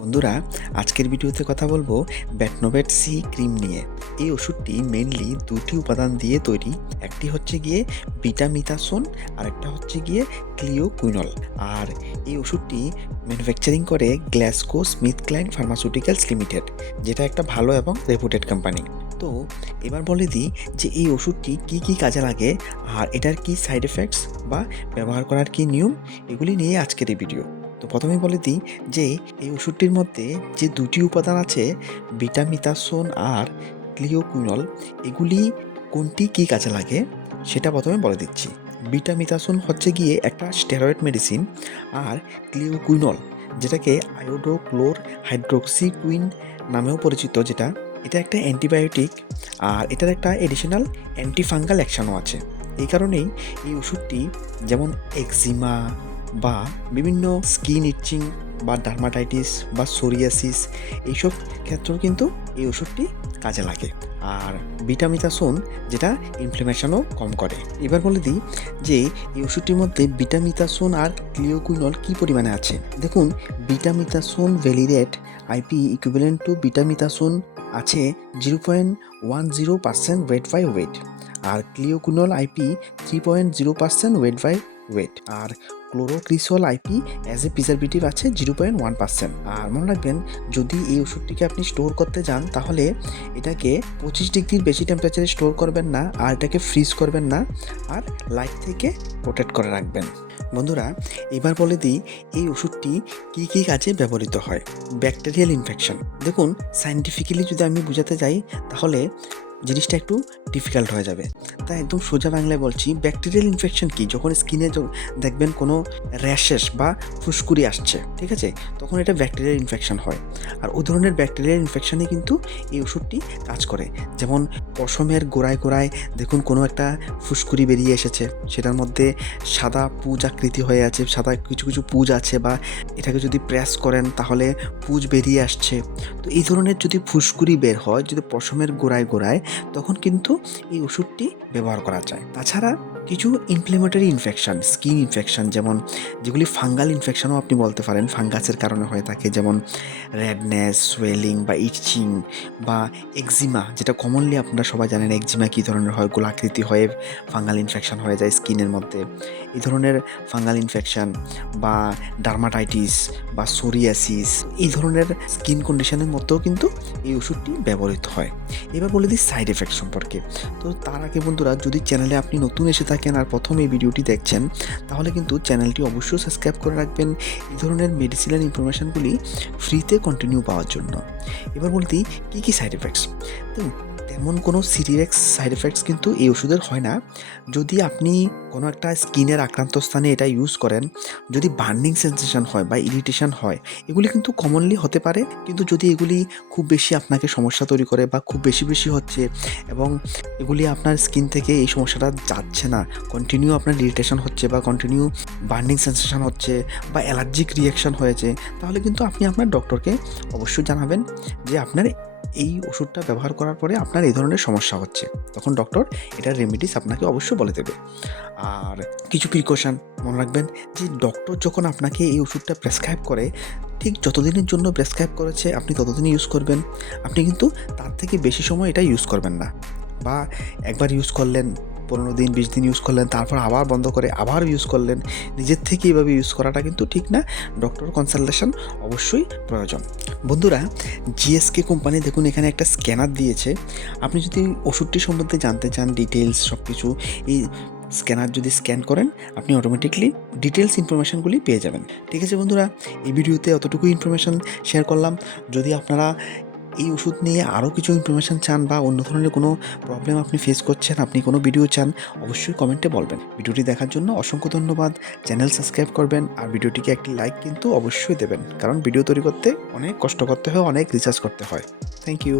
বন্ধুরা, আজকের ভিডিওতে কথা বলবো ব্যাটনোভেট সি ক্রিম নিয়ে। এই ওষুধটি মেইনলি দুটি উপাদান দিয়ে তৈরি। একটি হচ্ছে গিয়ে বিটামিথাসোন, আরেকটা হচ্ছে গিয়ে ক্লিওকুইনল। আর এই ওষুধটি ম্যানুফ্যাকচারিং করে গ্ল্যাক্সো স্মিথ ক্লাইন ফার্মাসিউটিক্যালস লিমিটেড, যেটা একটা ভালো এবং রেপুটেড কোম্পানি। তো এবার বলে দিই যে এই ওষুধটি কী কাজে লাগে আর এটার কী সাইড এফেক্টস বা ব্যবহার করার কী নিয়ম, এগুলি নিয়ে আজকের এই ভিডিও। তো প্রথমেই বলে দিই যে এই ওষুধটির মধ্যে যে দুটি উপাদান আছে, বিটামিথাসোন আর ক্লিওকুইনল, এগুলি কোনটি কী কাজে লাগে সেটা প্রথমে বলে দিচ্ছি। বিটামিথাসোন হচ্ছে গিয়ে একটা স্টেরয়েড মেডিসিন, আর ক্লিওকুইনল, যেটাকে আয়োডোক্লোর হাইড্রোক্সিকুইন নামেও পরিচিত, এটা একটা অ্যান্টিবায়োটিক, আর এটার একটা এডিশনাল অ্যান্টিফাঙ্গাল অ্যাকশনও আছে। এই কারণেই এই ওষুধটি যেমন এক্সিমা বা বিভিন্ন স্কিন ইচিং বা ডার্মাটাইটিস বা সোরিয়াসিস, এইসব ক্ষেত্রেও কিন্তু এই ওষুধটি কাজে লাগে। আর বিটামিথাসোন যেটা ইনফ্লামেশনও কম করে। এবার বলে দিই যে এই ওষুধটির মধ্যে বিটামিথাসোন আর ক্লিওকুইনল কী পরিমাণে আছে। দেখুন, betamethasone valerate IP equivalent to betamethasone আছে 0.10% ওয়েট বাই ওয়েট, আর clioquinol IP 3.0% weight by weight, আর chlorocresol IP as a preservative আছে 0.1%। আর মনে রাখবেন, যদি এই ওষুধটিকে আপনি স্টোর করতে যান তাহলে এটাকে 25 ডিগ্রির বেশি টেম্পারেচারে স্টোর করবেন না, আর এটাকে ফ্রিজ করবেন না, আর লাইট থেকে প্রোটেক্ট করে রাখবেন। বন্ধুরা, এবার বলে দিই এই ওষুধটি কী কাজে ব্যবহৃত হয়। ব্যাকটেরিয়াল ইনফেকশন, দেখুন সায়েন্টিফিক্যালি যদি আমি বোঝাতে যাই তাহলে জিনিসটা একটু ডিফিকাল্ট হয়ে যাবে, তাই একদম সোজা বাংলায় বলছি। ব্যাকটেরিয়াল ইনফেকশন কি, যখন স্কিনে দেখবেন কোনো র্যাশেস বা ফুসকুড়ি আসছে, ঠিক আছে, তখন এটা ব্যাকটেরিয়াল ইনফেকশন হয়। আর ওই ধরনের ব্যাকটেরিয়াল ইনফেকশনে কিন্তু এই ওষুধটি কাজ করে। যেমন পশমের গোড়ায় গোড়ায় দেখুন কোনো একটা ফুসকুড়ি বেরিয়ে এসেছে, সেটার মধ্যে সাদা পুঁজ আকৃতি হয়ে আছে, সাদা কিছু কিছু পুঁজ আছে, বা এটাকে যদি প্রেস করেন তাহলে পুঁজ বেরিয়ে আসছে। তো এই ধরনের যদি ফুসকুড়ি বের হয় যদি পশমের গোড়ায় গোড়ায়, তখন কিন্তু এই ওষুধটি ব্যবহার করা যায়। তাছাড়া কিছু ইনফ্লেমেটরি ইনফেকশন, স্কিন ইনফেকশন, যেমন যেগুলি ফাঙ্গাল ইনফেকশনও আপনি বলতে পারেন, ফাঙ্গাসের কারণে হয়ে থাকে, যেমন রেডনেস, সোয়েলিং বা ইচিং, বা এক্সিমা, যেটা কমনলি আপনারা সবাই জানেন এক্সিমা কী ধরনের হয়, গোলাকৃতি হয়ে ফাঙ্গাল ইনফেকশন হয়ে যায় স্কিনের মধ্যে। এই ধরনের ফাঙ্গাল ইনফেকশন বা ডার্মাটাইটিস বা সোরিয়াসিস, এই ধরনের স্কিন কন্ডিশনের মধ্যেও কিন্তু এই ওষুধটি ব্যবহৃত হয়। এবার বলে দিই সাইড এফেক্ট সম্পর্কে। তো তার আগে বন্ধুরা, যদি চ্যানেলে আপনি নতুন এসে থাকেন আর প্রথম এই ভিডিওটি দেখছেন, তাহলে কিন্তু চ্যানেলটি অবশ্যই সাবস্ক্রাইব করে রাখবেন এই ধরনের মেডিসিনাল ইনফরমেশানগুলি ফ্রিতে কন্টিনিউ পাওয়ার জন্য। এবার বলে দিই কী সাইড এফেক্টস। তো তেমন কোনো সিরিয়াস সাইড এফেক্টস কিন্তু এই ওষুধের হয় না। যদি আপনি কোনো একটা স্কিনের আক্রান্ত স্থানে এটা ইউজ করেন, যদি বার্নিং সেন্সেশন হয় বা ইরিটেশন হয়, এগুলি কিন্তু কমনলি হতে পারে। কিন্তু যদি এগুলি খুব বেশি আপনাকে সমস্যা তৈরি করে বা খুব বেশি হচ্ছে এবং এগুলি আপনার স্কিন থেকে এই সমস্যাটা যাচ্ছে না, কন্টিনিউ আপনার ইরিটেশন হচ্ছে বা কন্টিনিউ বার্নিং সেন্সেশন হচ্ছে বা অ্যালার্জিক রিয়াকশন হয়েছে, তাহলে কিন্তু আপনি আপনার ডক্টরকে অবশ্যই জানাবেন যে আপনার এই ওষুধটা ব্যবহার করার পরে আপনার এই ধরনের সমস্যা হচ্ছে। তখন ডক্টর এটার রেমেডিস আপনাকে অবশ্যই বলে দেবে। আর কিছু প্রিকশন মনে রাখবেন যে ডক্টর যখন আপনাকে এই ওষুধটা প্রেসক্রাইব করে, ঠিক যতদিনের জন্য প্রেসক্রাইব করেছে আপনি ততদিনই ইউজ করবেন। আপনি কিন্তু তার থেকে বেশি সময় এটা ইউজ করবেন না, বা একবার ইউজ করলেন 15 দিন 20 দিন ইউজ করলেন, তারপর আবার বন্ধ করে আবার ইউজ করলেন, নিজের থেকে এইভাবে ইউজ করাটা কিন্তু ঠিক না। ডক্টর কনসালটেশন অবশ্যই প্রয়োজন। বন্ধুরা, জিএসকে কোম্পানি দেখুন এখানে একটা স্ক্যানার দিয়েছে। আপনি যদি ওষুধটি সম্বন্ধে জানতে চান ডিটেলস সব কিছু, এই স্ক্যানার যদি স্ক্যান করেন আপনি অটোমেটিকলি ডিটেলস ইনফরমেশানগুলি পেয়ে যাবেন। ঠিক আছে বন্ধুরা, এই ভিডিওতে অতটুকু ইনফরমেশান শেয়ার করলাম। যদি আপনারা এই ওষুধ নিয়ে আরও কিছু ইনফরমেশান চান বা অন্য ধরনের কোনো প্রবলেম আপনি ফেস করছেন, আপনি কোনো ভিডিও চান, অবশ্যই কমেন্টে বলবেন। ভিডিওটি দেখার জন্য অসংখ্য ধন্যবাদ। চ্যানেল সাবস্ক্রাইব করবেন আর ভিডিওটিকে একটি লাইক কিন্তু অবশ্যই দেবেন, কারণ ভিডিও তৈরি করতে অনেক কষ্ট করতে হয়, অনেক রিসার্চ করতে হয়। Thank you.